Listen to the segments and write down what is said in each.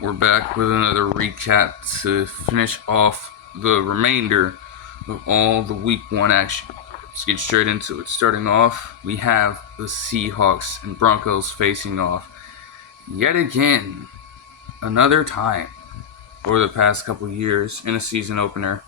We're back with another recap to finish off the remainder of all the week 1 action. Let's get straight into it. Starting off, we have the Seahawks and Broncos facing off yet again, another time over the past couple years in a season opener.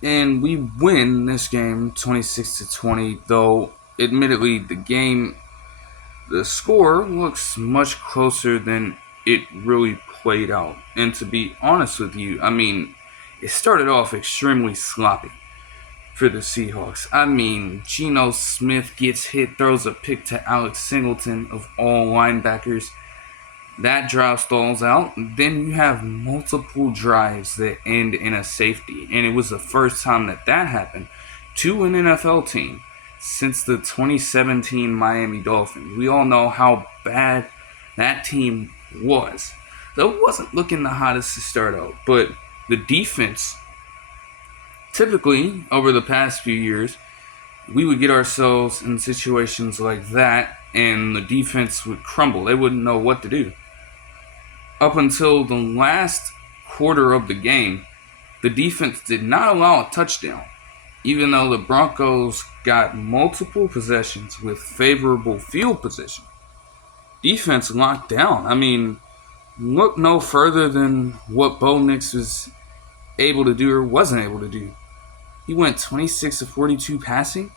And we win this game 26-20, though admittedly the score looks much closer than it really played out. And to be honest with you, it started off extremely sloppy for the Seahawks. Geno Smith gets hit, throws a pick to Alex Singleton of all linebackers. That drive stalls out. Then you have multiple drives that end in a safety. And it was the first time that happened to an NFL team since the 2017 Miami Dolphins. We all know how bad that team was. So it wasn't looking the hottest to start out. But the defense, typically over the past few years, we would get ourselves in situations like that and the defense would crumble. They wouldn't know what to do. Up until the last quarter of the game, the defense did not allow a touchdown, even though the Broncos got multiple possessions with favorable field position. Defense locked down. Look no further than what Bo Nix was able to do or wasn't able to do. He went 26 of 42 passing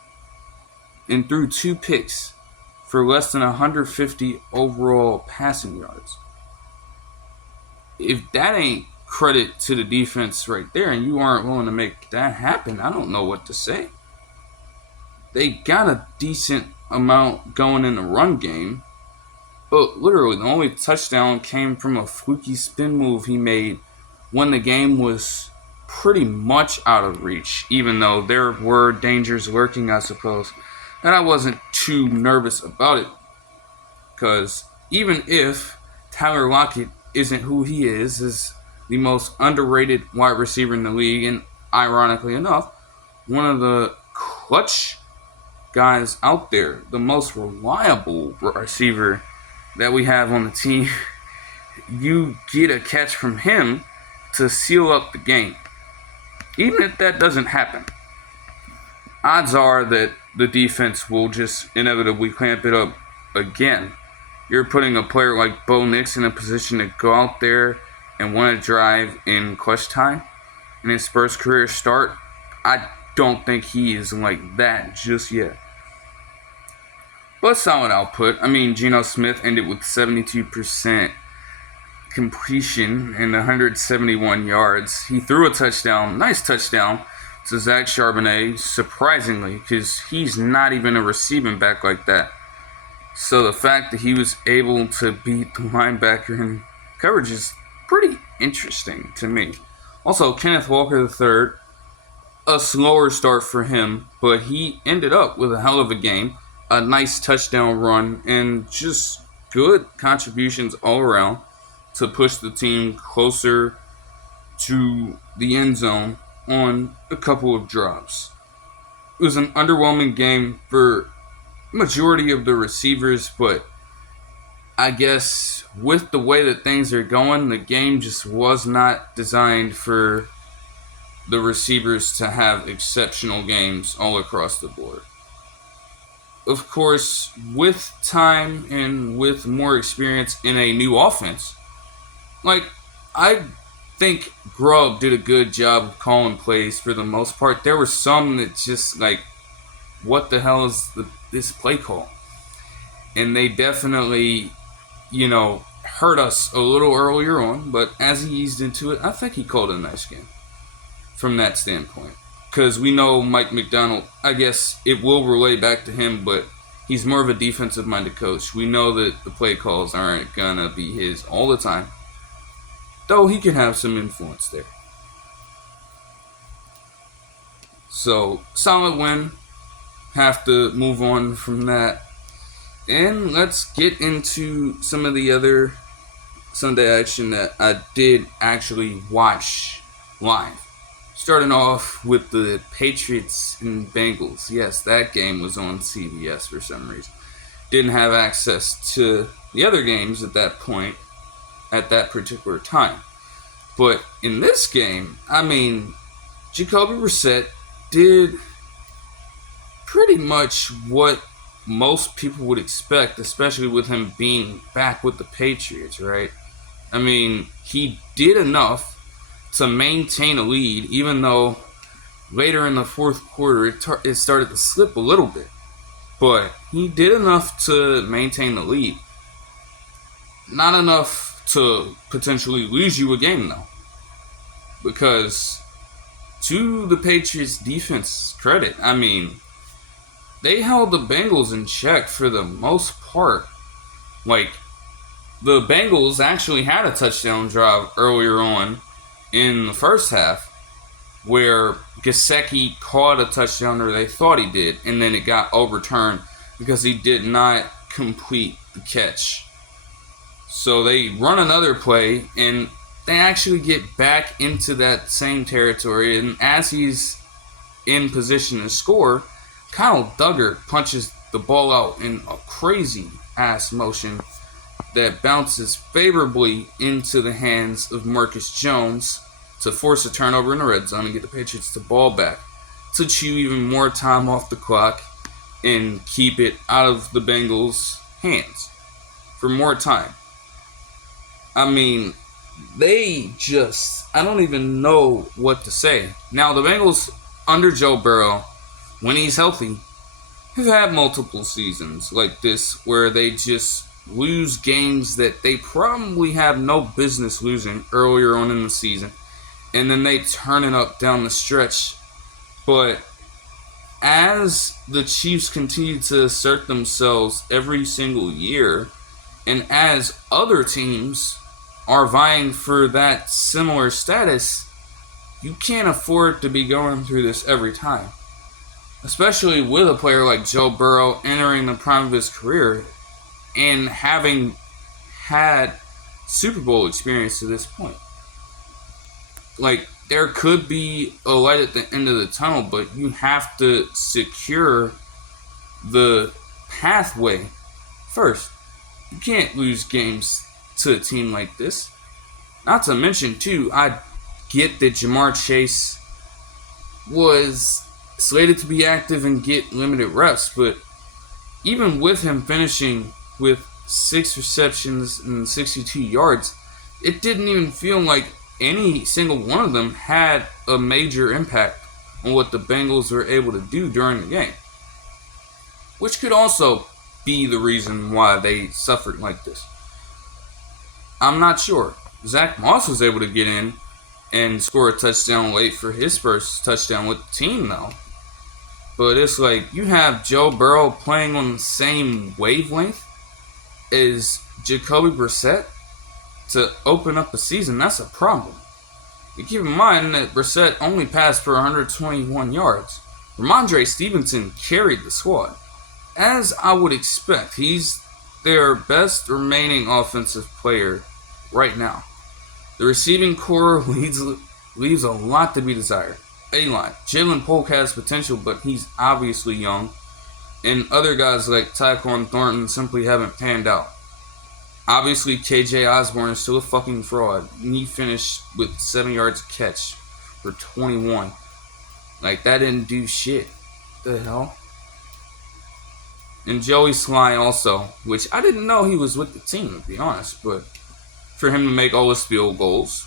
and threw 2 picks for less than 150 overall passing yards. If that ain't credit to the defense right there and you aren't willing to make that happen, I don't know what to say. They got a decent amount going in the run game, but literally the only touchdown came from a fluky spin move he made when the game was pretty much out of reach, even though there were dangers lurking, I suppose. And I wasn't too nervous about it, because even if Tyler Lockett isn't who he is the most underrated wide receiver in the league, and ironically enough, one of the clutch guys out there, the most reliable receiver that we have on the team, you get a catch from him to seal up the game. Even if that doesn't happen, odds are that the defense will just inevitably clamp it up again. You're putting a player like Bo Nix in a position to go out there and win a drive in clutch time in his first career start. I don't think he is like that just yet. But solid output. Geno Smith ended with 72% completion and 171 yards. He threw a touchdown, nice touchdown, to Zach Charbonnet, surprisingly, because he's not even a receiving back like that. So the fact that he was able to beat the linebacker in coverage is pretty interesting to me. Also, Kenneth Walker III, a slower start for him, but he ended up with a hell of a game, a nice touchdown run, and just good contributions all around to push the team closer to the end zone on a couple of drops. It was an underwhelming game for majority of the receivers, but I guess with the way that things are going, the game just was not designed for the receivers to have exceptional games all across the board. Of course, with time and with more experience in a new offense, I think Grubb did a good job of calling plays for the most part. There were some that just what the hell is this play call? And they definitely, hurt us a little earlier on, but as he eased into it, I think he called a nice game from that standpoint. Because we know Mike McDonald, I guess it will relay back to him, but he's more of a defensive-minded coach. We know that the play calls aren't going to be his all the time, though he can have some influence there. So, solid win. Have to move on from that. And let's get into some of the other Sunday action that I did actually watch live. Starting off with the Patriots and Bengals. Yes, that game was on CBS for some reason. Didn't have access to the other games at that point. at that particular time. But in this game, I mean, Jacoby Brissett did pretty much what most people would expect, especially with him being back with the Patriots, right? I mean, he did enough to maintain a lead, even though later in the fourth quarter it started to slip a little bit. But he did enough to maintain the lead. Not enough to potentially lose you a game, though. Because, to the Patriots' defense credit, I mean, they held the Bengals in check for the most part. Like, the Bengals actually had a touchdown drive earlier on in the first half where Gesicki caught a touchdown, or they thought he did, and then it got overturned because he did not complete the catch. So they run another play, and they actually get back into that same territory, and as he's in position to score, Kyle Duggar punches the ball out in a crazy-ass motion that bounces favorably into the hands of Marcus Jones to force a turnover in the red zone and get the Patriots the ball back to chew even more time off the clock and keep it out of the Bengals' hands for more time. I mean, I don't even know what to say. Now, the Bengals, under Joe Burrow, when he's healthy, have had multiple seasons like this where they just lose games that they probably have no business losing earlier on in the season, and then they turn it up down the stretch. But as the Chiefs continue to assert themselves every single year, and as other teams are vying for that similar status, you can't afford to be going through this every time. Especially with a player like Joe Burrow entering the prime of his career and having had Super Bowl experience to this point. Like, there could be a light at the end of the tunnel, but you have to secure the pathway first. You can't lose games to a team like this. Not to mention, too, I get that Jamar Chase was slated to be active and get limited reps, but even with him finishing with 6 receptions and 62 yards, it didn't even feel like any single one of them had a major impact on what the Bengals were able to do during the game. Which could also be the reason why they suffered like this. I'm not sure. Zach Moss was able to get in and score a touchdown late for his first touchdown with the team, though. But it's like, you have Joe Burrow playing on the same wavelength as Jacoby Brissett to open up a season. That's a problem. You keep in mind that Brissett only passed for 121 yards. Ramondre Stevenson carried the squad. As I would expect, he's their best remaining offensive player right now. The receiving core leaves a lot to be desired. A-line. Jalen Polk has potential, but he's obviously young. And other guys like Tyquan Thornton simply haven't panned out. Obviously, KJ Osborne is still a fucking fraud. And he finished with 7 yards a catch for 21. Like, that didn't do shit. The hell? And Joey Sly also, which I didn't know he was with the team, to be honest. But for him to make all his field goals,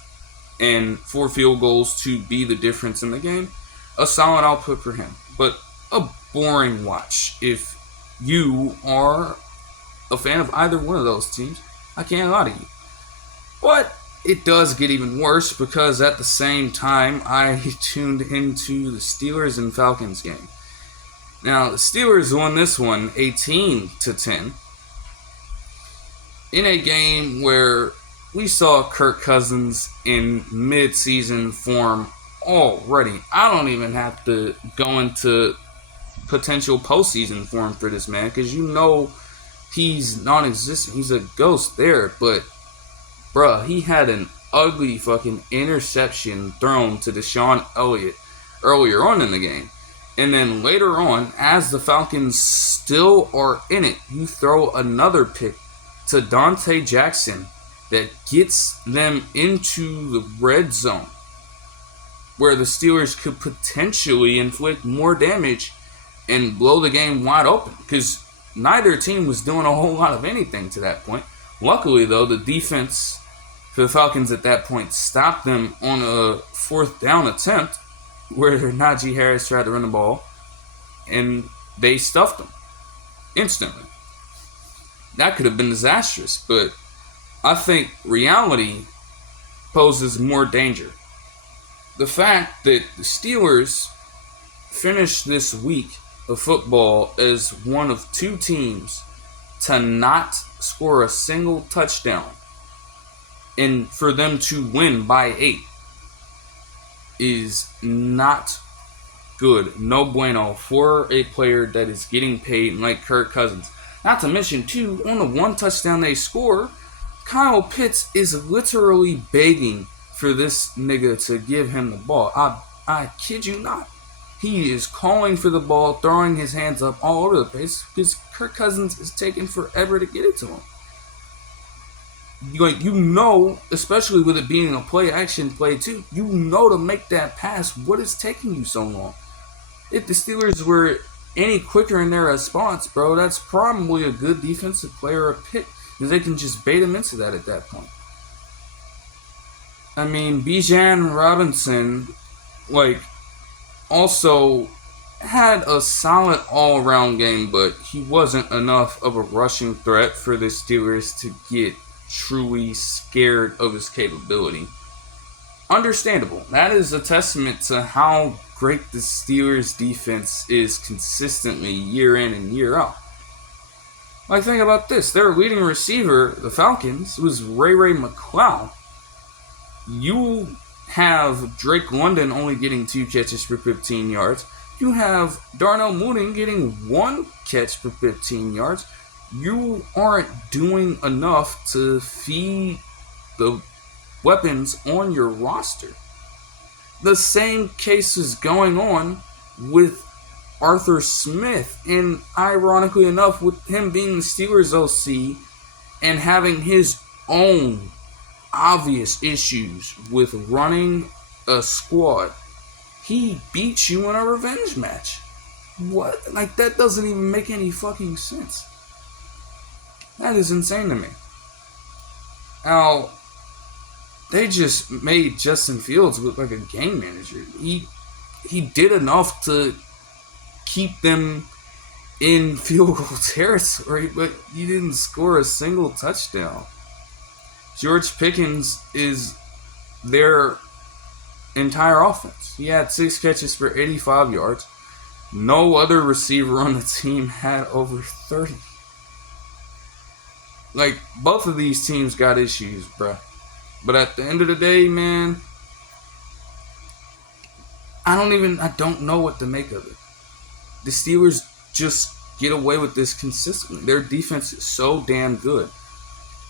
and 4 field goals to be the difference in the game, a solid output for him. But a boring watch. If you are a fan of either one of those teams, I can't lie to you. But it does get even worse because at the same time, I tuned into the Steelers and Falcons game. Now, the Steelers won this one 18-10 in a game where we saw Kirk Cousins in mid-season form already. I don't even have to go into potential postseason form for this man, because you know he's non-existent. He's a ghost there. But, bruh, he had an ugly fucking interception thrown to Deshaun Elliott earlier on in the game. And then later on, as the Falcons still are in it, you throw another pick to Dante Jackson that gets them into the red zone, where the Steelers could potentially inflict more damage and blow the game wide open, because neither team was doing a whole lot of anything to that point. Luckily, though, the defense for the Falcons at that point stopped them on a 4th down attempt where Najee Harris tried to run the ball, and they stuffed them instantly. That could have been disastrous, but I think reality poses more danger. The fact that the Steelers finished this week of football as one of 2 teams to not score a single touchdown and for them to win by 8 is not good. No bueno for a player that is getting paid like Kirk Cousins. Not to mention, too, on the 1 touchdown they score, Kyle Pitts is literally begging for this nigga to give him the ball. I kid you not. He is calling for the ball, throwing his hands up all over the place because Kirk Cousins is taking forever to get it to him. You know, especially with it being a play-action play too, you know to make that pass, what is taking you so long? If the Steelers were any quicker in their response, bro, that's probably a good defensive player a pick, because they can just bait him into that at that point. I mean, Bijan Robinson, also had a solid all-around game, but he wasn't enough of a rushing threat for the Steelers to get truly scared of his capability. Understandable. That is a testament to how great the Steelers defense is consistently year in and year out. Think about this. Their leading receiver, the Falcons, was Ray McCloud. You have Drake London only getting 2 catches for 15 yards. You have Darnell Mooney getting 1 catch for 15 yards. You aren't doing enough to feed the weapons on your roster. The same case is going on with Arthur Smith, and ironically enough, with him being the Steelers OC and having his own obvious issues with running a squad, he beats you in a revenge match. What? That doesn't even make any fucking sense. That is insane to me. Now, they just made Justin Fields look like a game manager. He did enough to keep them in field goal territory, but he didn't score a single touchdown. George Pickens is their entire offense. He had 6 catches for 85 yards. No other receiver on the team had over 30. Both of these teams got issues, bruh. But at the end of the day, man, I don't know what to make of it. The Steelers just get away with this consistently. Their defense is so damn good.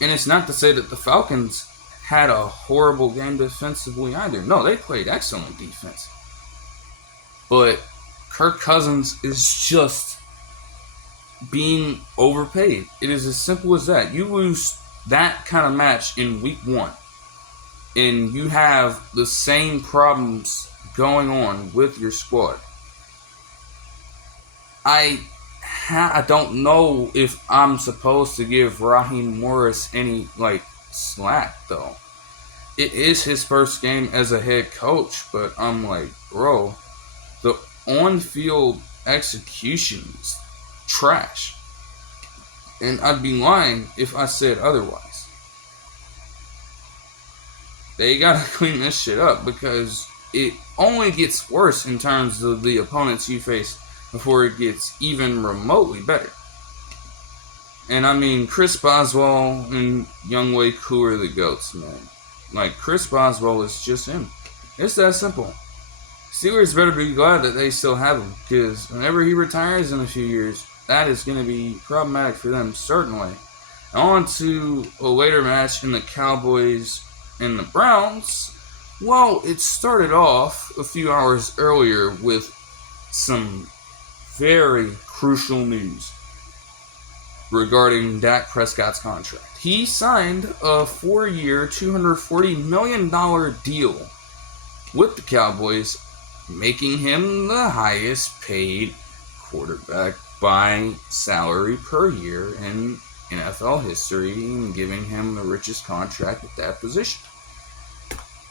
And it's not to say that the Falcons had a horrible game defensively either. No, they played excellent defense. But Kirk Cousins is just being overpaid. It is as simple as that. You lose that kind of match in week 1, and you have the same problems going on with your squad. I don't know if I'm supposed to give Raheem Morris any slack though. It is his first game as a head coach, but I'm bro, the on-field execution's trash. And I'd be lying if I said otherwise. They gotta clean this shit up, because it only gets worse in terms of the opponents you face before it gets even remotely better. And I mean, Chris Boswell and Younghoe Koo are the GOATs, man. Chris Boswell is just him. It's that simple. Steelers better be glad that they still have him, because whenever he retires in a few years, that is going to be problematic for them, certainly. On to a later match in the Cowboys and the Browns. Well, it started off a few hours earlier with some very crucial news regarding Dak Prescott's contract. he signed a 4-year, $240 million deal with the Cowboys, making him the highest paid quarterback by salary per year in NFL history and giving him the richest contract at that position.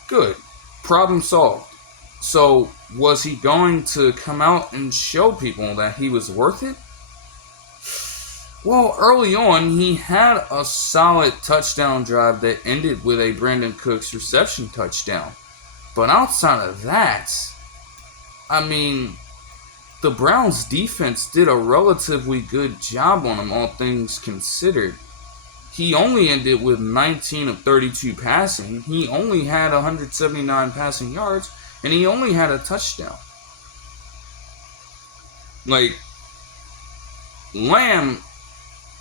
Good. Problem solved. So, was he going to come out and show people that he was worth it? Well, early on, he had a solid touchdown drive that ended with a Brandon Cooks reception touchdown. But outside of that, I mean, the Browns' defense did a relatively good job on him, all things considered. He only ended with 19 of 32 passing. He only had 179 passing yards, and he only had a touchdown. Like, Lamb,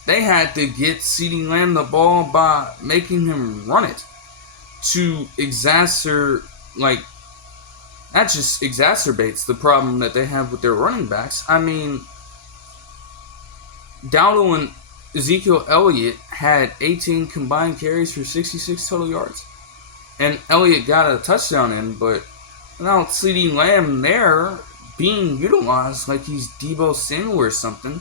they had to get CeeDee Lamb the ball by making him run it to that just exacerbates the problem that they have with their running backs. I mean, Dowdle and Ezekiel Elliott had 18 combined carries for 66 total yards. And Elliott got a touchdown in, but without CeeDee Lamb there being utilized like he's Deebo Samuel or something,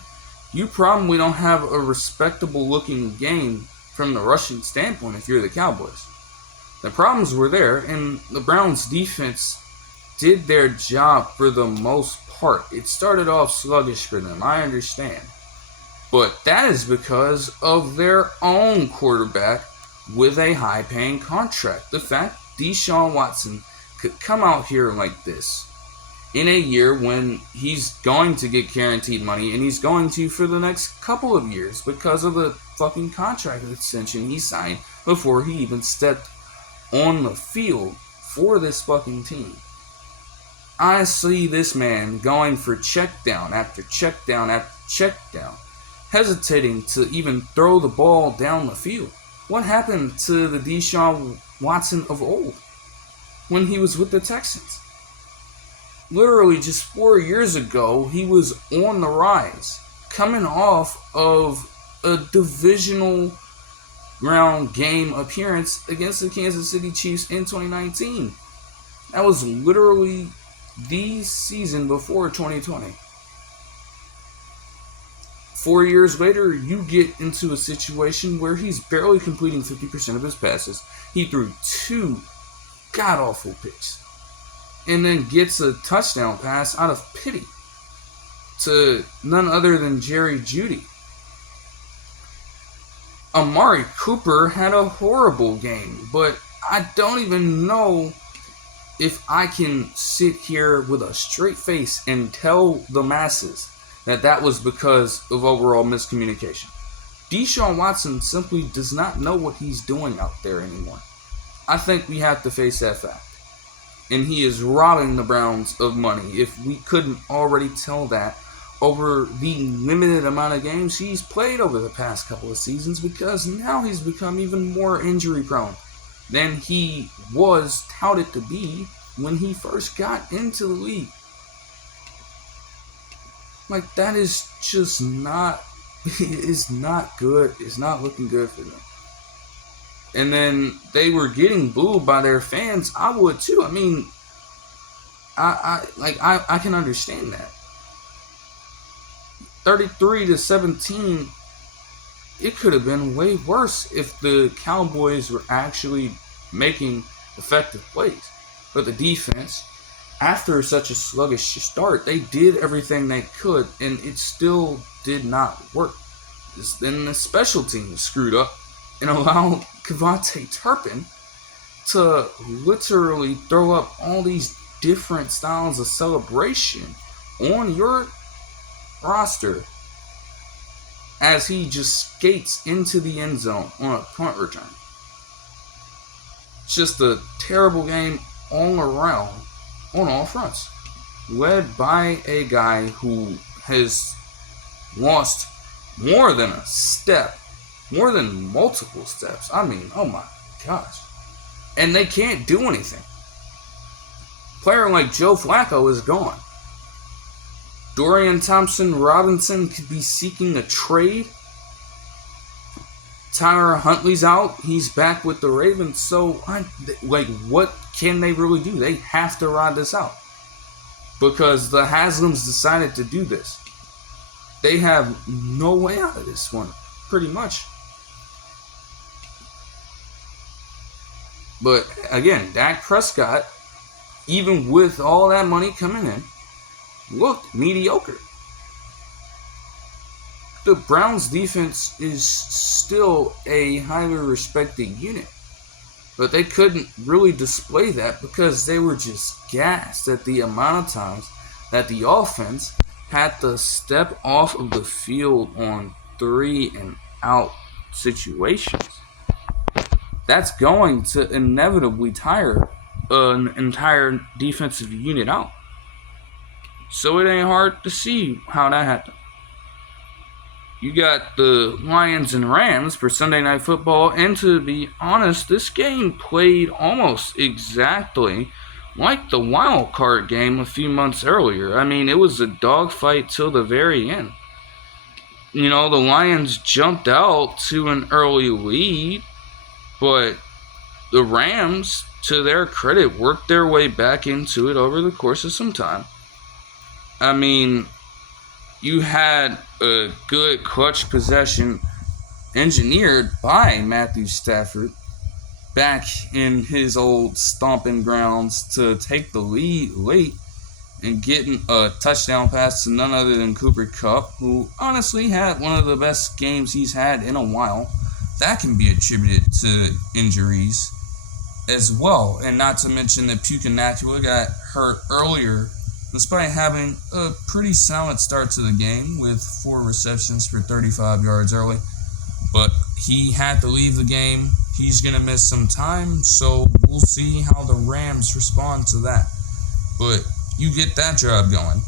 you probably don't have a respectable looking game from the rushing standpoint if you're the Cowboys. The problems were there, and the Browns defense did their job for the most part. It started off sluggish for them, I understand. But that is because of their own quarterback with a high-paying contract. The fact Deshaun Watson could come out here like this in a year when he's going to get guaranteed money, and he's going to for the next couple of years because of the fucking contract extension he signed before he even stepped on the field for this fucking team. I see this man going for check down after check down after check down, hesitating to even throw the ball down the field. What happened to the Deshaun Watson of old when he was with the Texans? Literally just 4 years ago, he was on the rise, coming off of a divisional round game appearance against the Kansas City Chiefs in 2019. That was literally the season before 2020. 4 years later, you get into a situation where he's barely completing 50% of his passes. He threw 2 god-awful picks, and then gets a touchdown pass out of pity to none other than Jerry Jeudy. Amari Cooper had a horrible game, but I don't even know if I can sit here with a straight face and tell the masses that was because of overall miscommunication. Deshaun Watson simply does not know what he's doing out there anymore. I think we have to face that fact. And he is robbing the Browns of money. If we couldn't already tell that over the limited amount of games he's played over the past couple of seasons, because now he's become even more injury prone than he was touted to be when he first got into the league. Like, that is just not, it's not good. It's not looking good for them. And then they were getting booed by their fans. I would too. I mean, I can understand that. 33-17, it could have been way worse if the Cowboys were actually making effective plays. But the defense, after such a sluggish start, they did everything they could, and it still did not work. Then the special team screwed up and allowed Kevontae Turpin to literally throw up all these different styles of celebration on your roster as he just skates into the end zone on a punt return. Just a terrible game all around on all fronts, led by a guy who has lost more than a step, more than multiple steps. I mean, oh my gosh. And they can't do anything. Player like Joe Flacco is gone. Dorian Thompson-Robinson could be seeking a trade. Tyler Huntley's out. He's back with the Ravens. So, what can they really do? They have to ride this out. Because the Haslams decided to do this. They have no way out of this one, pretty much. But, again, Dak Prescott, even with all that money coming in, looked mediocre. The Browns' defense is still a highly respected unit. But they couldn't really display that because they were just gassed at the amount of times that the offense had to step off of the field on 3-and-out situations. That's going to inevitably tire an entire defensive unit out. So it ain't hard to see how that happened. You got the Lions and Rams for Sunday Night Football, and to be honest, this game played almost exactly like the wild card game a few months earlier. I mean, it was a dogfight till the very end. The Lions jumped out to an early lead, but the Rams, to their credit, worked their way back into it over the course of some time. I mean, you had a good clutch possession engineered by Matthew Stafford back in his old stomping grounds to take the lead late and getting a touchdown pass to none other than Cooper Kupp, who honestly had one of the best games he's had in a while. That can be attributed to injuries as well, and not to mention that Pucanacua got hurt earlier despite having a pretty solid start to the game with 4 receptions for 35 yards early. But he had to leave the game. He's going to miss some time, so we'll see how the Rams respond to that. But you get that job going.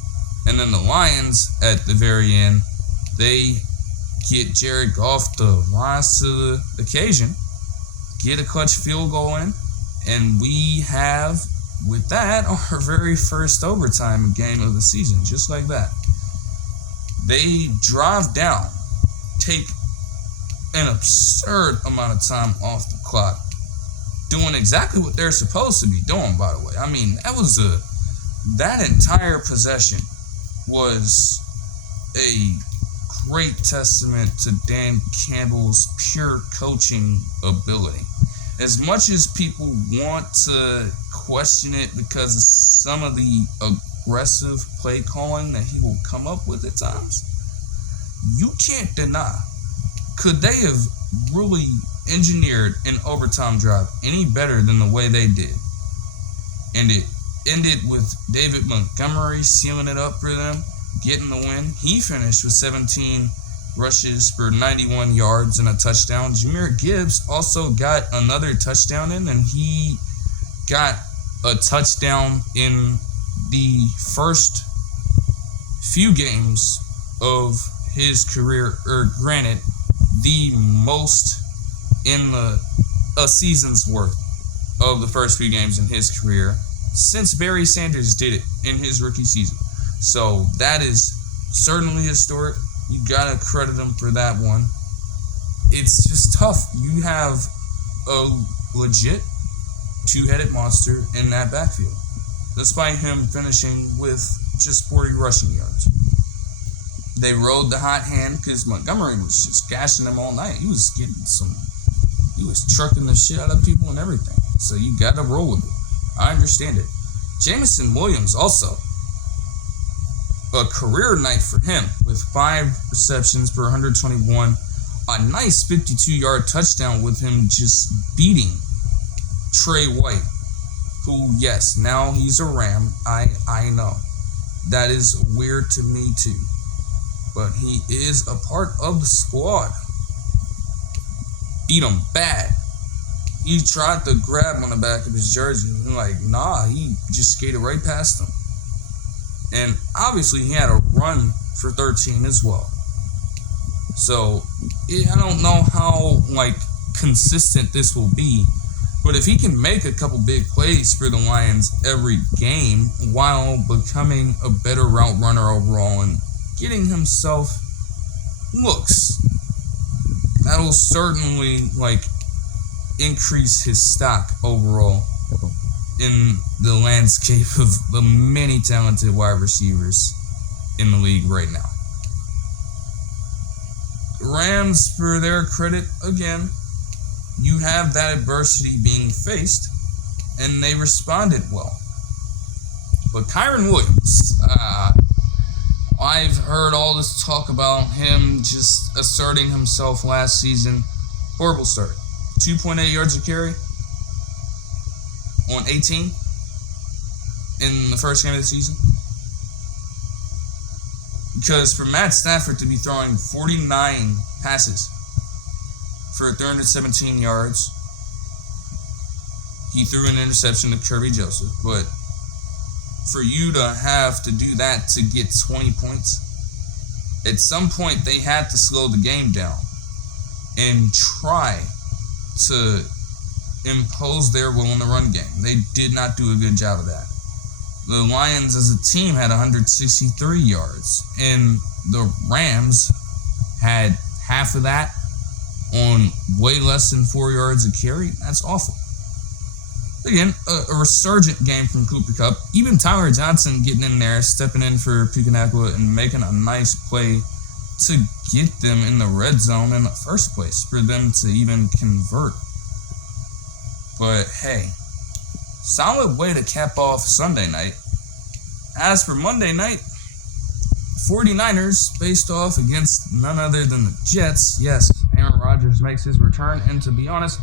And then the Lions, at the very end, they get Jared Goff to rise to the occasion, get a clutch field goal in, and we have, with that, our very first overtime game of the season, just like that. They drive down, take an absurd amount of time off the clock, doing exactly what they're supposed to be doing, by the way. I mean, that entire possession was a great testament to Dan Campbell's pure coaching ability. As much as people want to question it because of some of the aggressive play calling that he will come up with at times, you can't deny. Could they have really engineered an overtime drive any better than the way they did? And it ended with David Montgomery sealing it up for them, getting the win. He finished with 17 rushes for 91 yards and a touchdown. Jahmyr Gibbs also got another touchdown in, and he got a touchdown in the first few games of his career, granted, the most in a season's worth of the first few games in his career since Barry Sanders did it in his rookie season. So that is certainly historic. You gotta credit him for that one. It's just tough. You have a legit two-headed monster in that backfield, despite him finishing with just 40 rushing yards. They rode the hot hand because Montgomery was just gashing them all night. He was trucking the shit out of people and everything. So you gotta roll with it. I understand it. Jameson Williams also, a career night for him with 5 receptions for 121. A nice 52-yard touchdown with him just beating Trey White, who, yes, now he's a Ram. I know. That is weird to me too. But he is a part of the squad. Beat him bad. He tried to grab on the back of his jersey. And nah, he just skated right past him. And obviously he had a run for 13 as well. So I don't know how consistent this will be. But if he can make a couple big plays for the Lions every game while becoming a better route runner overall and getting himself looks That'll certainly, increase his stock overall in the landscape of the many talented wide receivers in the league right now. Rams, for their credit, again, you have that adversity being faced, and they responded well. But Kyren Williams, I've heard all this talk about him just asserting himself last season. Horrible start. 2.8 yards a carry on 18 in the first game of the season. Because for Matt Stafford to be throwing 49 passes for 317 yards, he threw an interception to Kirby Joseph, but for you to have to do that to get 20 points, at some point they had to slow the game down and try to impose their will in the run game. They did not do a good job of that. The Lions as a team had 163 yards, and the Rams had half of that on way less than 4 yards a carry. That's awful. Again, a resurgent game from Cooper Kupp. Even Tyler Johnson getting in there, stepping in for Pucanacua and making a nice play to get them in the red zone in the first place, for them to even convert. But hey, solid way to cap off Sunday night. As for Monday night, 49ers faced off against none other than the Jets. Yes, Aaron Rodgers makes his return, and to be honest,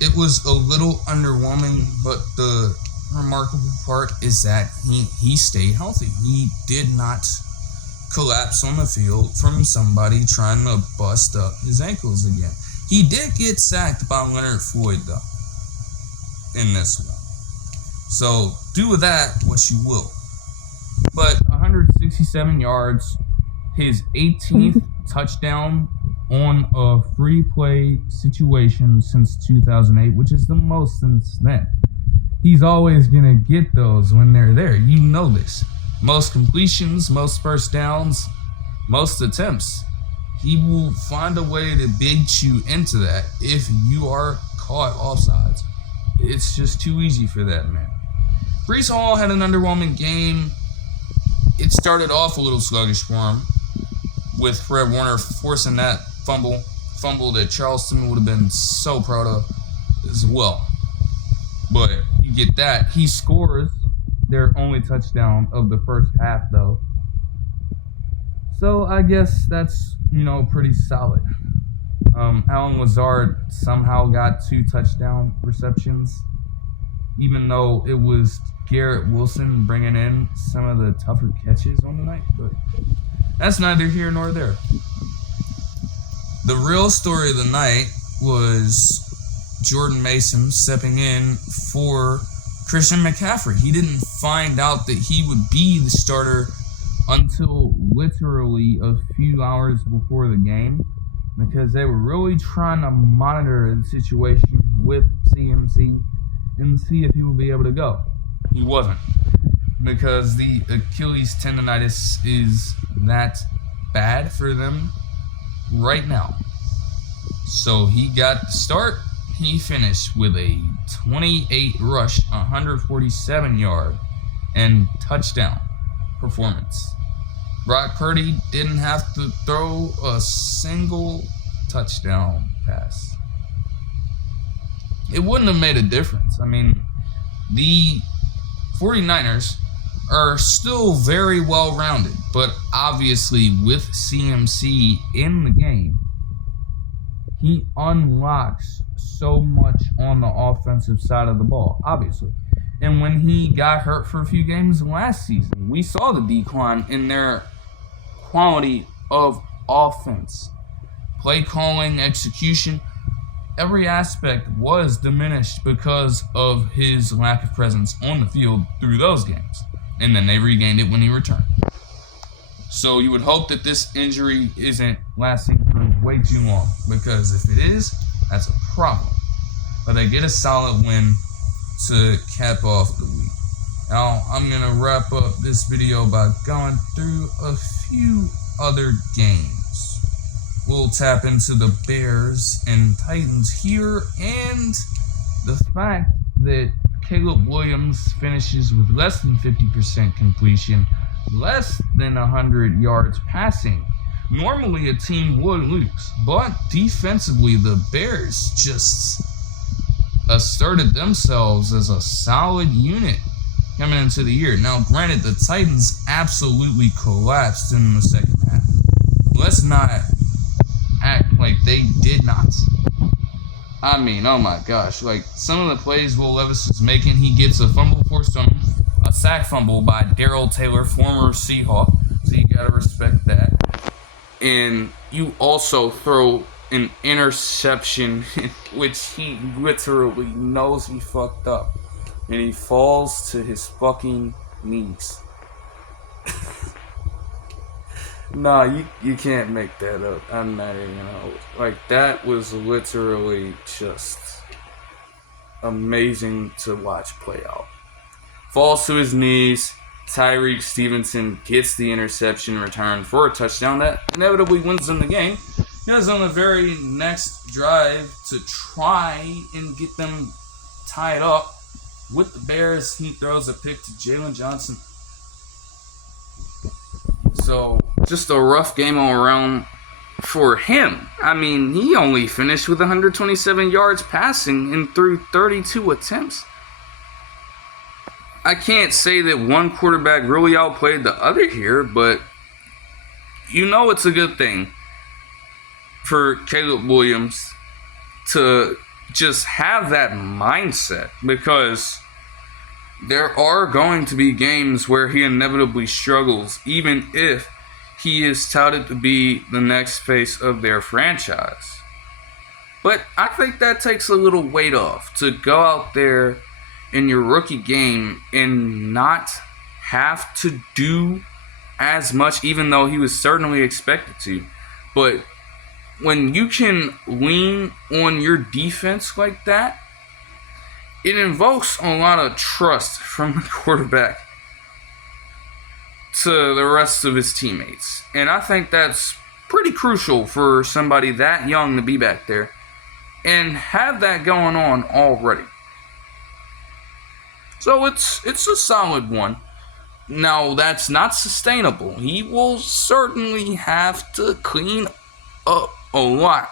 it was a little underwhelming, but the remarkable part is that he stayed healthy. He did not collapse on the field from somebody trying to bust up his ankles again. He did get sacked by Leonard Floyd, though, in this one. So do with that what you will. But 167 yards, his 18th touchdown on a free play situation since 2008, which is the most since then. He's always going to get those when they're there. You know this. Most completions, most first downs, most attempts. He will find a way to bait you into that if you are caught offsides. It's just too easy for that man. Breece Hall had an underwhelming game. It started off a little sluggish for him, with Fred Warner forcing that fumble that Charleston would have been so proud of as well. But you get that. He scores their only touchdown of the first half, though. So I guess that's, pretty solid. Allen Lazard somehow got 2 touchdown receptions, even though it was Garrett Wilson bringing in some of the tougher catches on the night. But that's neither here nor there. The real story of the night was Jordan Mason stepping in for Christian McCaffrey. He didn't find out that he would be the starter until literally a few hours before the game, because they were really trying to monitor the situation with CMC and see if he would be able to go. He wasn't, because the Achilles tendonitis is that bad for them right now. So he got the start. He finished with a 28 rush, 147 yard, and touchdown performance. Brock Purdy didn't have to throw a single touchdown pass. It wouldn't have made a difference. I mean, the 49ers are still very well-rounded, but obviously with CMC in the game, he unlocks so much on the offensive side of the ball, obviously. And when he got hurt for a few games last season, we saw the decline in their quality of offense. Play calling, execution, every aspect was diminished because of his lack of presence on the field through those games. And then they regained it when he returned. So you would hope that this injury isn't lasting for way too long, because if it is, that's a problem. But they get a solid win to cap off the week. Now, I'm going to wrap up this video by going through a few other games. we'll tap into the Bears and Titans here, and the fact that Caleb Williams finishes with less than 50% completion, less than 100 yards passing. Normally a team would lose, but defensively the Bears just asserted themselves as a solid unit coming into the year. Now, granted, the Titans absolutely collapsed in the second half. Let's not act like they did not. I mean, oh my gosh, like some of the plays Will Levis is making, he gets a fumble forced on him, a sack fumble by Darrell Taylor, former Seahawk, so you gotta respect that. And you also throw an interception in which he literally knows he fucked up, and he falls to his fucking knees. Nah, you can't make that up. I'm not even gonna hold. Like, that was literally just amazing to watch play out. Falls to his knees. Tyreek Stevenson gets the interception return for a touchdown that inevitably wins them the game. He was on the very next drive to try and get them tied up with the Bears. He throws a pick to Jalen Johnson. So, just a rough game all around for him. I mean, he only finished with 127 yards passing and threw 32 attempts. I can't say that one quarterback really outplayed the other here, but you know it's a good thing for Caleb Williams to just have that mindset, because there are going to be games where he inevitably struggles, even if he is touted to be the next face of their franchise. But I think that takes a little weight off, to go out there in your rookie game and not have to do as much, even though he was certainly expected to. But when you can lean on your defense like that, it invokes a lot of trust from the quarterback to the rest of his teammates. And I think that's pretty crucial for somebody that young to be back there and have that going on already. So it's a solid one. Now, that's not sustainable. He will certainly have to clean up a lot,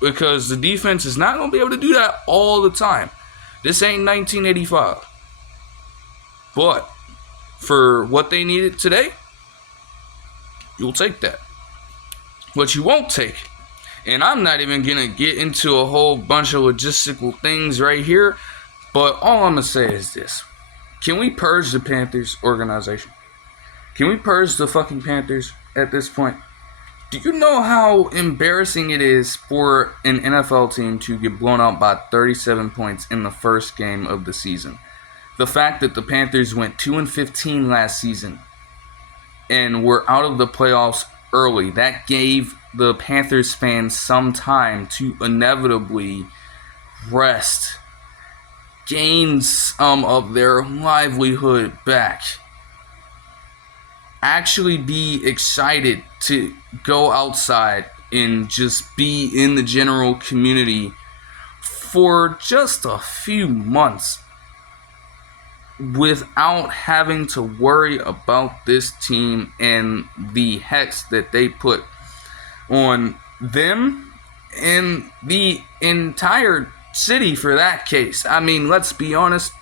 because the defense is not going to be able to do that all the time. This ain't 1985. But for what they needed today, you'll take that. What you won't take, and I'm not even going to get into a whole bunch of logistical things right here, but all I'm going to say is this. Can we purge the Panthers organization? Can we purge the fucking Panthers at this point? Do you know how embarrassing it is for an NFL team to get blown out by 37 points in the first game of the season? The fact that the Panthers went 2-15 last season and were out of the playoffs early, that gave the Panthers fans some time to inevitably rest, gain some of their livelihood back, actually be excited to go outside and just be in the general community for just a few months without having to worry about this team and the hex that they put on them and the entire city for that case. I mean, let's be honest,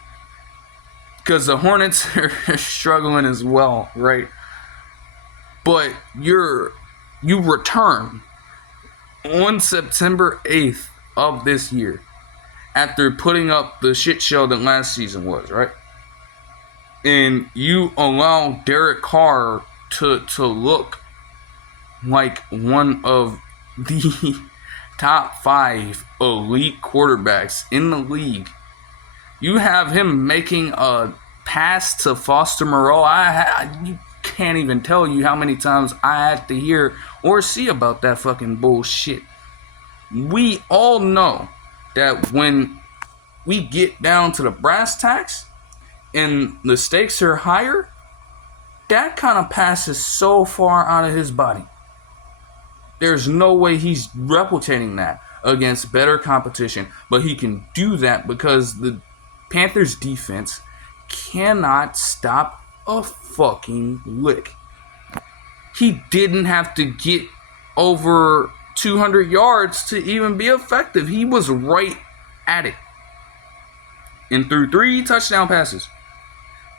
because the Hornets are struggling as well, right? But you return on September 8th of this year after putting up the shit show that last season was, right? And you allow Derek Carr to look like one of the top 5 elite quarterbacks in the league. You have him making a pass to Foster Moreau. You can't even tell you how many times I had to hear or see about that fucking bullshit. We all know that when we get down to the brass tacks and the stakes are higher, that kind of pass is so far out of his body. There's no way he's replicating that against better competition. But he can do that because the Panthers defense cannot stop a fucking lick. He didn't have to get over 200 yards to even be effective. He was right at it. And threw 3 touchdown passes.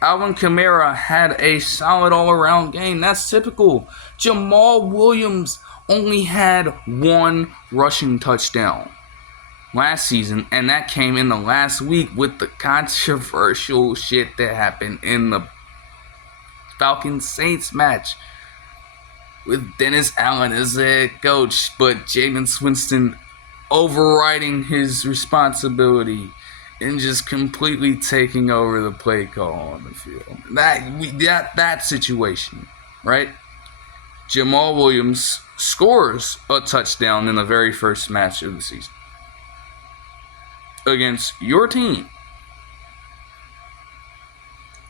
Alvin Kamara had a solid all-around game. That's typical. Jamal Williams only had 1 rushing touchdown last season, and that came in the last week with the controversial shit that happened in the Falcons-Saints match with Dennis Allen as the head coach, but Jameis Winston overriding his responsibility and just completely taking over the play call on the field. That situation, right? Jamal Williams scores a touchdown in the very first match of the season against your team.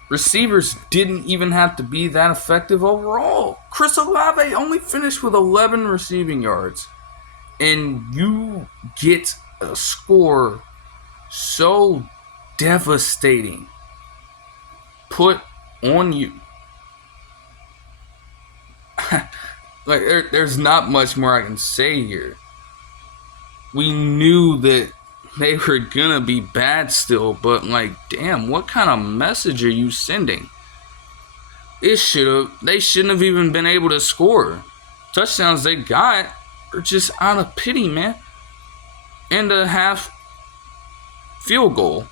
Receivers didn't even have to be that effective overall. Chris Olave only finished with 11 receiving yards. And you get a score so devastating put on you. Like, there's not much more I can say here. We knew that they were gonna be bad still, but like, damn, what kind of message are you sending? They shouldn't have even been able to score. Touchdowns they got are just out of pity, man. And a half field goal.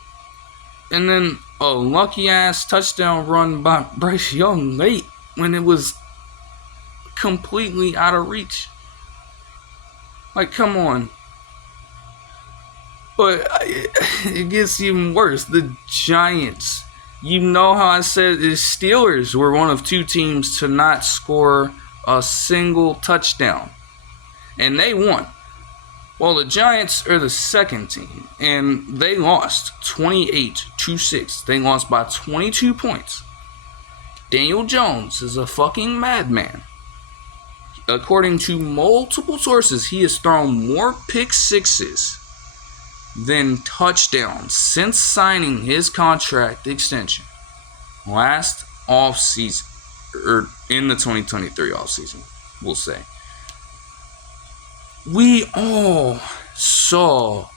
And then a lucky ass touchdown run by Bryce Young late when it was completely out of reach. Like, come on. But it gets even worse. The Giants. You know how I said the Steelers were one of 2 teams to not score a single touchdown. And they won. Well, the Giants are the second team. And they lost 28-6. They lost by 22 points. Daniel Jones is a fucking madman. According to multiple sources, he has thrown more pick sixes than touchdowns since signing his contract extension last offseason, or in the 2023 offseason, we'll say. We all saw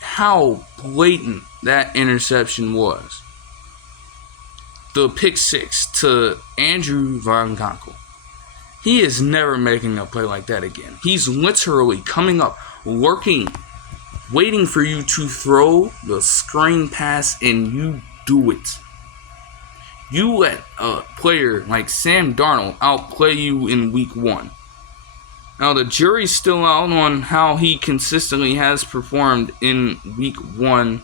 how blatant that interception was. The pick 6 to Andrew Van Ginkel. He is never making a play like that again. He's literally coming up, lurking, waiting for you to throw the screen pass, and you do it. You let a player like Sam Darnold outplay you in week 1. Now, the jury's still out on how he consistently has performed in week 1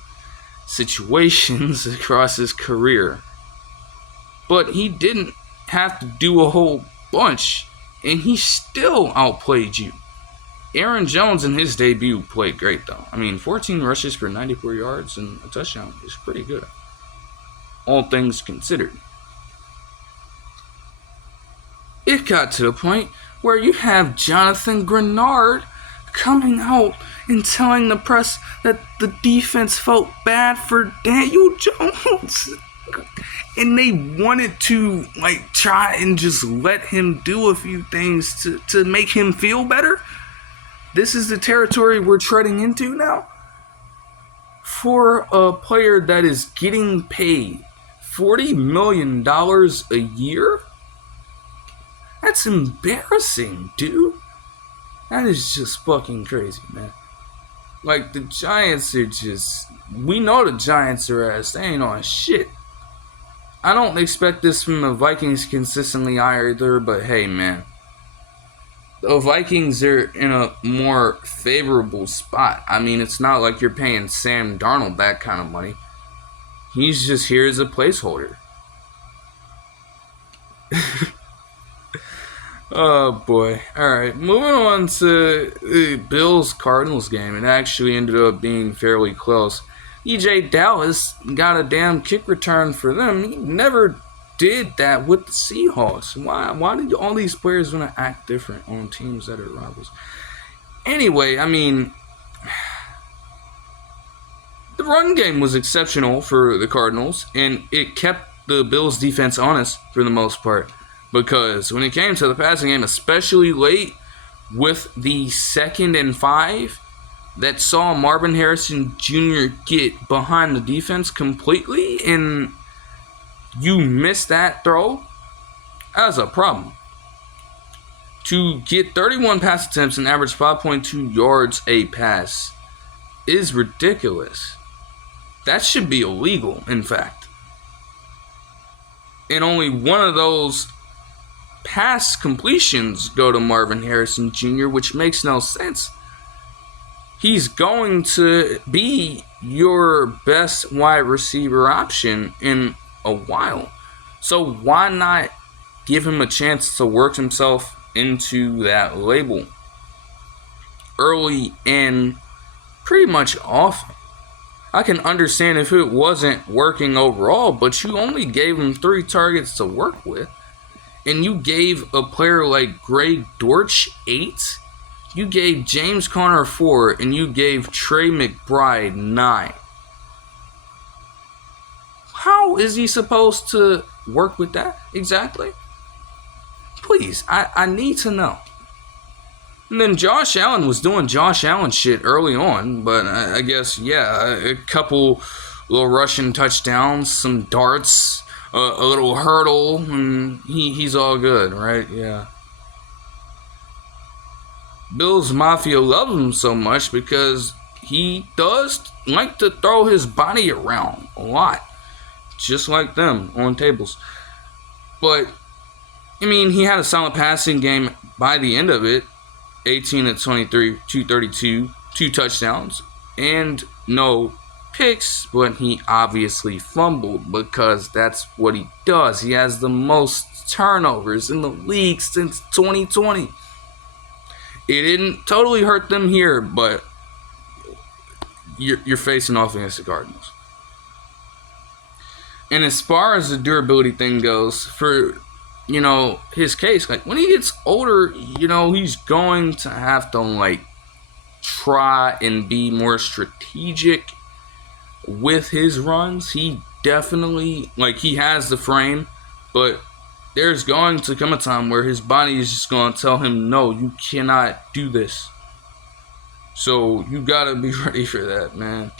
situations across his career. But he didn't have to do a whole bunch, and he still outplayed you. Aaron Jones in his debut played great, though. I mean, 14 rushes for 94 yards and a touchdown is pretty good, all things considered. It got to the point where you have Jonathan Grenard coming out and telling the press that the defense felt bad for Daniel Jones. And they wanted to, like, try and just let him do a few things to make him feel better. This is the territory we're treading into now. For a player that is getting paid $40 million a year? That's embarrassing, dude. That is just fucking crazy, man. Like, the Giants are just... We know the Giants are ass. They ain't on shit. I don't expect this from the Vikings consistently either, but hey, man. The Vikings are in a more favorable spot. I mean, it's not like you're paying Sam Darnold that kind of money. He's just here as a placeholder. Oh, boy. Alright, moving on to the Bills-Cardinals game. It actually ended up being fairly close. EJ Dallas got a damn kick return for them. He never did that with the Seahawks. Why did all these players want to act different on teams that are rivals? Anyway, I mean, the run game was exceptional for the Cardinals, and it kept the Bills' defense honest for the most part. Because when it came to the passing game, especially late with the 2nd and 5, that saw Marvin Harrison Jr. get behind the defense completely, and you missed that throw, that's a problem. To get 31 pass attempts and average 5.2 yards a pass is ridiculous. That should be illegal, in fact. And only one of those pass completions go to Marvin Harrison Jr., which makes no sense. He's going to be your best wide receiver option in a while. So why not give him a chance to work himself into that label early and pretty much often? I can understand if it wasn't working overall, but you only gave him 3 targets to work with. And you gave a player like Greg Dortch 8. You gave James Conner 4. And you gave Trey McBride 9. How is he supposed to work with that exactly? Please, I need to know. And then Josh Allen was doing Josh Allen shit early on. But I guess, yeah, a couple little rushing touchdowns, some darts, a little hurdle, and he's all good, right? Yeah. Bills Mafia love him so much because he does like to throw his body around a lot. Just like them on tables. But, I mean, he had a solid passing game by the end of it. 18 of 23, 232, 2 touchdowns, and no picks, but he obviously fumbled because that's what he does. He has the most turnovers in the league since 2020. It didn't totally hurt them here, but you're facing off against the Cardinals. And as far as the durability thing goes, for, you know, his case, like, when he gets older, you know, he's going to have to, like, try and be more strategic with his runs. He definitely, like, he has the frame, but there's going to come a time where his body is just going to tell him, no, you cannot do this. So you gotta be ready for that, man.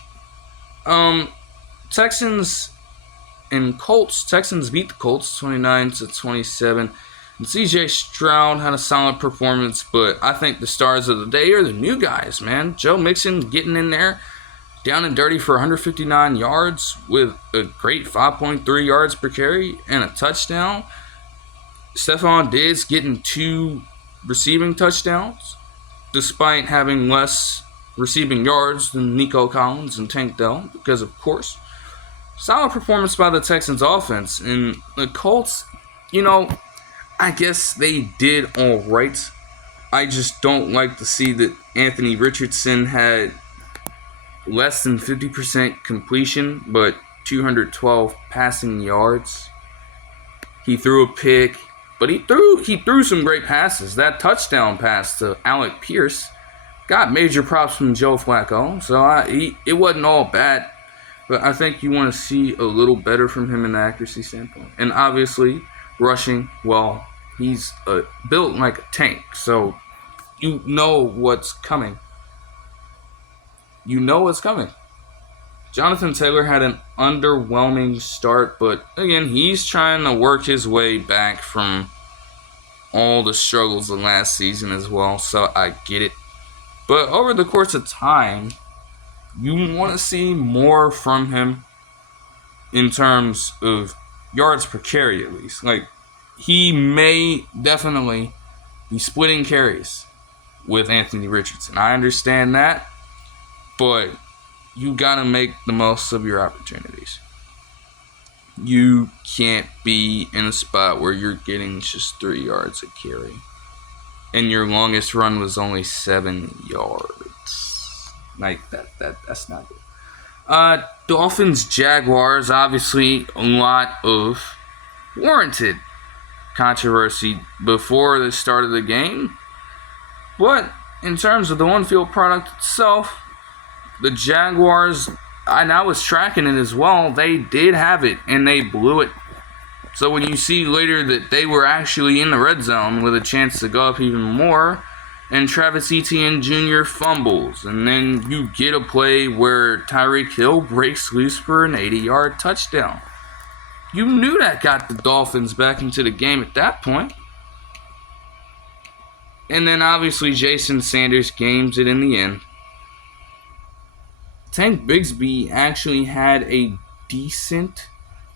Texans and Colts. Texans beat the Colts 29-27. And CJ Stroud had a solid performance, but I think the stars of the day are the new guys, man. Joe Mixon getting in there, down and dirty for 159 yards with a great 5.3 yards per carry and a touchdown. Stephon Diggs getting 2 receiving touchdowns, despite having less receiving yards than Nico Collins and Tank Dell, because of course. Solid performance by the Texans offense. And the Colts, you know, I guess they did all right. I just don't like to see that Anthony Richardson had less than 50% completion, but 212 passing yards. He threw a pick, but he threw some great passes. That touchdown pass to Alec Pierce got major props from Joe Flacco, so it wasn't all bad. But I think you want to see a little better from him in the accuracy standpoint. And obviously, rushing, well, he's built like a tank. So you know what's coming. You know what's coming. Jonathan Taylor had an underwhelming start. But again, he's trying to work his way back from all the struggles of last season as well. So I get it. But over the course of time, you want to see more from him in terms of yards per carry, at least. Like, he may definitely be splitting carries with Anthony Richardson. I understand that, but you got to make the most of your opportunities. You can't be in a spot where you're getting just 3 yards a carry, and your longest run was only 7 yards. Like, that's not good. Dolphins, Jaguars, obviously a lot of warranted controversy before the start of the game. But in terms of the on-field product itself, the Jaguars, and I was tracking it as well, they did have it, and they blew it. So when you see later that they were actually in the red zone with a chance to go up even more, and Travis Etienne Jr. fumbles, and then you get a play where Tyreek Hill breaks loose for an 80-yard touchdown. You knew that got the Dolphins back into the game at that point. And then obviously Jason Sanders games it in the end. Tank Bigsby actually had a decent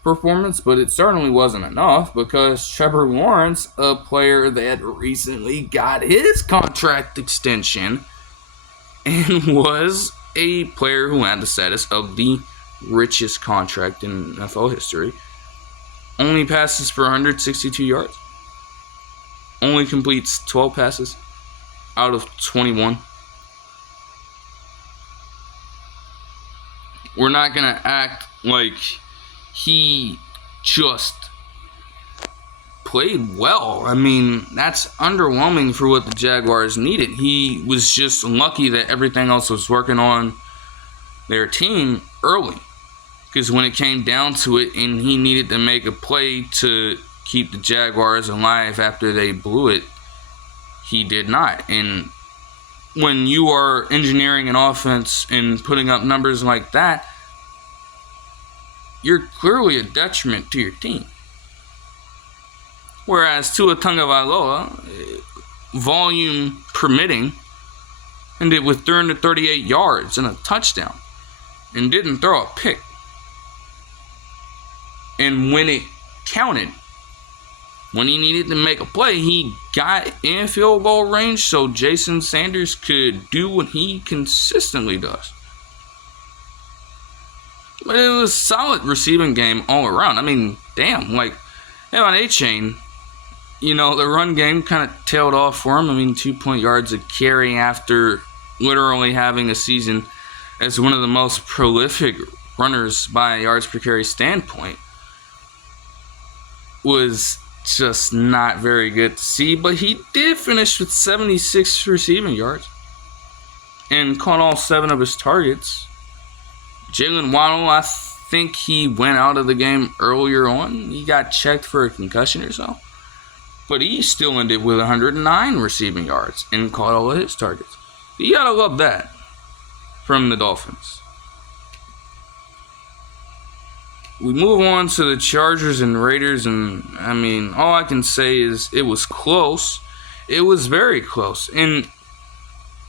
performance, but it certainly wasn't enough because Trevor Lawrence, a player that recently got his contract extension and was a player who had the status of the richest contract in NFL history, only passes for 162 yards, only completes 12 passes out of 21. We're not going to act like he just played well. I mean, that's underwhelming for what the Jaguars needed. He was just lucky that everything else was working on their team early. Because when it came down to it and he needed to make a play to keep the Jaguars alive after they blew it, he did not. And when you are engineering an offense and putting up numbers like that, you're clearly a detriment to your team. Whereas Tua Tagovailoa, volume permitting, ended with 338 yards and a touchdown and didn't throw a pick. And when it counted, when he needed to make a play, he got in field goal range so Jason Sanders could do what he consistently does. But it was a solid receiving game all around. I mean, damn, like, on A-Chain, the run game kind of tailed off for him. I mean, 2 yards a carry after literally having a season as one of the most prolific runners by a yards per carry standpoint was just not very good to see. But he did finish with 76 receiving yards and caught all 7 of his targets. Jalen Waddle, I think he went out of the game earlier on. He got checked for a concussion or so. But he still ended with 109 receiving yards and caught all of his targets. You gotta love that from the Dolphins. We move on to the Chargers and Raiders, and I mean, all I can say is it was close. It was very close. And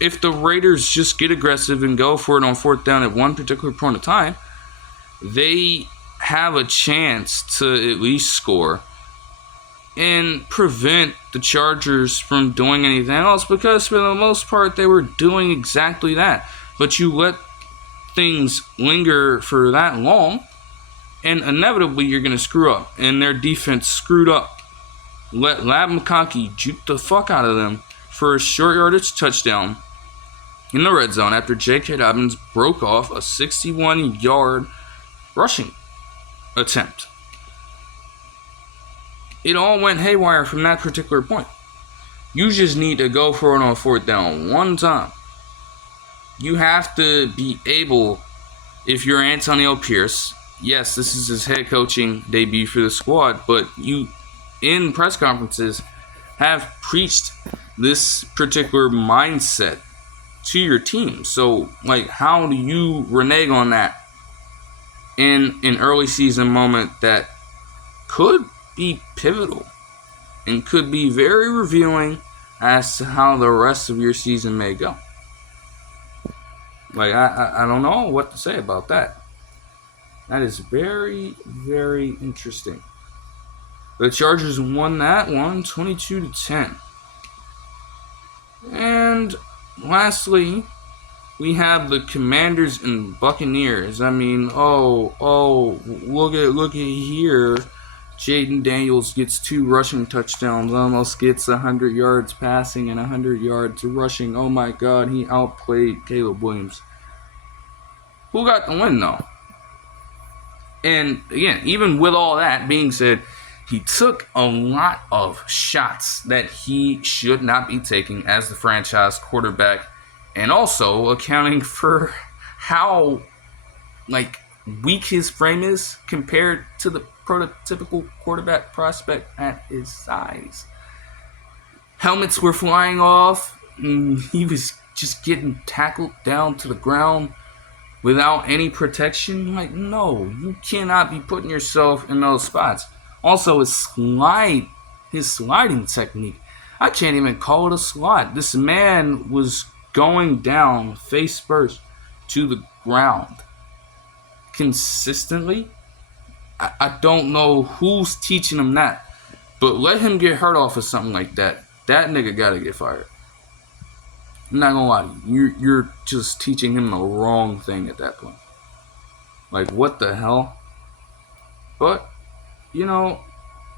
if the Raiders just get aggressive and go for it on fourth down at one particular point of time, they have a chance to at least score and prevent the Chargers from doing anything else, because for the most part they were doing exactly that. But you let things linger for that long, and inevitably you're going to screw up. And their defense screwed up. Let Lab McConkey juke the fuck out of them for a short yardage touchdown in the red zone after J.K. Dobbins broke off a 61-yard rushing attempt. It all went haywire from that particular point. You just need to go for it on fourth down one time. You have to be able, if you're Antonio Pierce, yes, this is his head coaching debut for the squad, but you, in press conferences, have preached this particular mindset to your team. So, how do you renege on that in an early season moment that could be pivotal and could be very revealing as to how the rest of your season may go? I don't know what to say about that. That is very, very interesting. The Chargers won that one 22-10. And lastly, we have the Commanders and Buccaneers. I mean, look at here. Jayden Daniels gets 2 rushing touchdowns, almost gets 100 yards passing and 100 yards rushing. Oh my God, he outplayed Caleb Williams. Who got the win though? And again, even with all that being said, He took a lot of shots that he should not be taking as the franchise quarterback, and also accounting for how weak his frame is compared to the prototypical quarterback prospect at his size. Helmets were flying off, and he was just getting tackled down to the ground without any protection. No, you cannot be putting yourself in those spots. Also, his sliding technique, I can't even call it a slide. This man was going down face first to the ground consistently. I don't know who's teaching him that, but let him get hurt off of something like that. That nigga gotta get fired. I'm not gonna lie to you. You're just teaching him the wrong thing at that point. What the hell? But,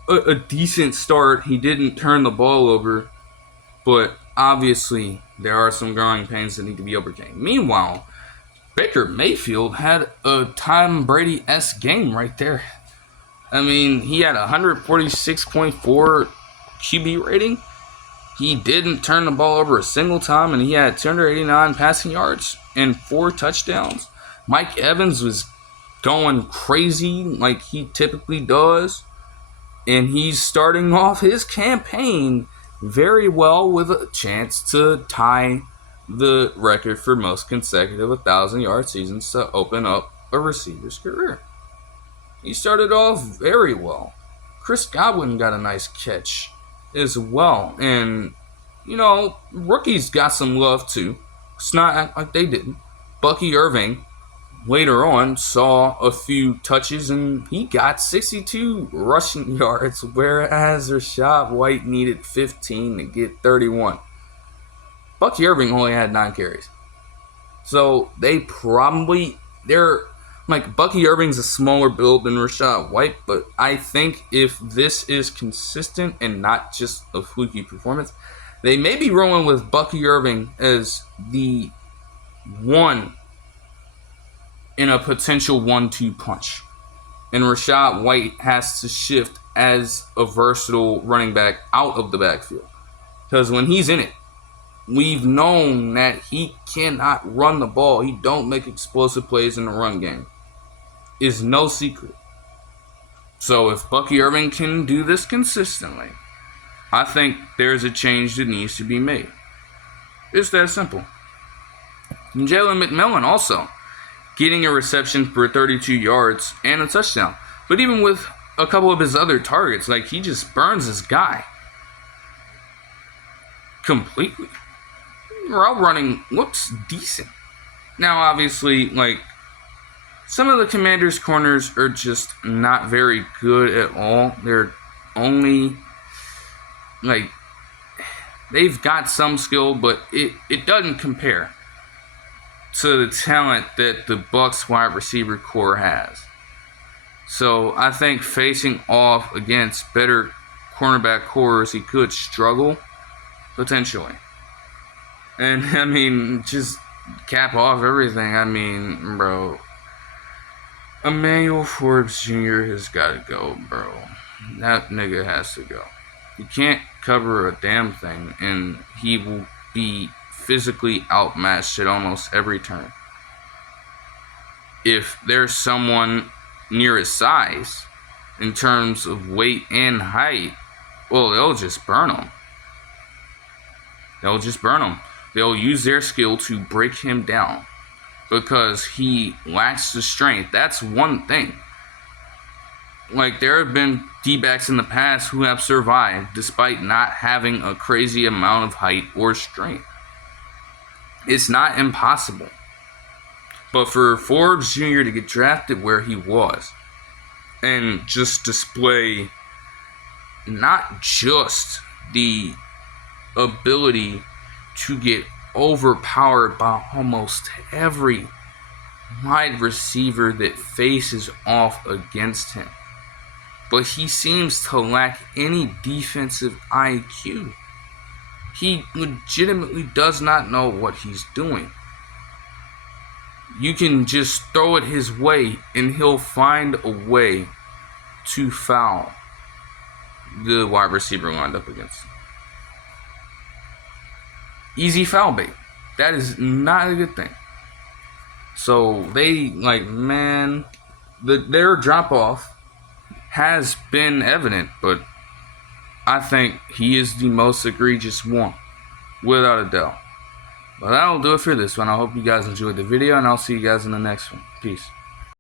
a decent start. He didn't turn the ball over, but obviously there are some growing pains that need to be overcome. Meanwhile, Baker Mayfield had a Tom Brady-esque game right there. He had a 146.4 QB rating. He didn't turn the ball over a single time, and he had 289 passing yards and 4 touchdowns. Mike Evans was going crazy like he typically does, and he's starting off his campaign very well with a chance to tie the record for most consecutive 1,000-yard seasons to open up a receiver's career. He started off very well. Chris Godwin got a nice catch as well. And, rookies got some love too. It's not act like they didn't. Bucky Irving later on saw a few touches and he got 62 rushing yards, whereas Rachaad White needed 15 to get 31. Bucky Irving only had 9 carries. So Bucky Irving's a smaller build than Rachaad White, but I think if this is consistent and not just a fluky performance, they may be rolling with Bucky Irving as the one in a potential 1-2 punch. And Rachaad White has to shift as a versatile running back out of the backfield. Because when he's in it, we've known that he cannot run the ball. He don't make explosive plays in the run game. Is no secret. So if Bucky Irving can do this consistently, I think there's a change that needs to be made. It's that simple. And Jalen McMillan also getting a reception for 32 yards and a touchdown. But even with a couple of his other targets, he just burns his guy completely. Route running looks decent. Now, obviously, some of the Commanders' corners are just not very good at all. They're only, they've got some skill, but it doesn't compare to the talent that the Bucs wide receiver core has. So I think facing off against better cornerback cores, he could struggle, potentially. And, just cap off everything. Bro, Emmanuel Forbes Jr. has got to go, bro. That nigga has to go. He can't cover a damn thing, and he will be physically outmatched at almost every turn. If there's someone near his size, in terms of weight and height, well, they'll just burn him. They'll use their skill to break him down because he lacks the strength. That's one thing. There have been D-backs in the past who have survived despite not having a crazy amount of height or strength. It's not impossible. But for Forbes Jr. to get drafted where he was and just display not just the ability to get overpowered by almost every wide receiver that faces off against him, but he seems to lack any defensive IQ. He legitimately does not know what he's doing. You can just throw it his way and he'll find a way to foul. the wide receiver lined up against them. Easy foul bait. That is not a good thing. So they, like, man, their drop-off has been evident, but I think he is the most egregious one, without a doubt. But that'll do it for this one. I hope you guys enjoyed the video, and I'll see you guys in the next one. Peace.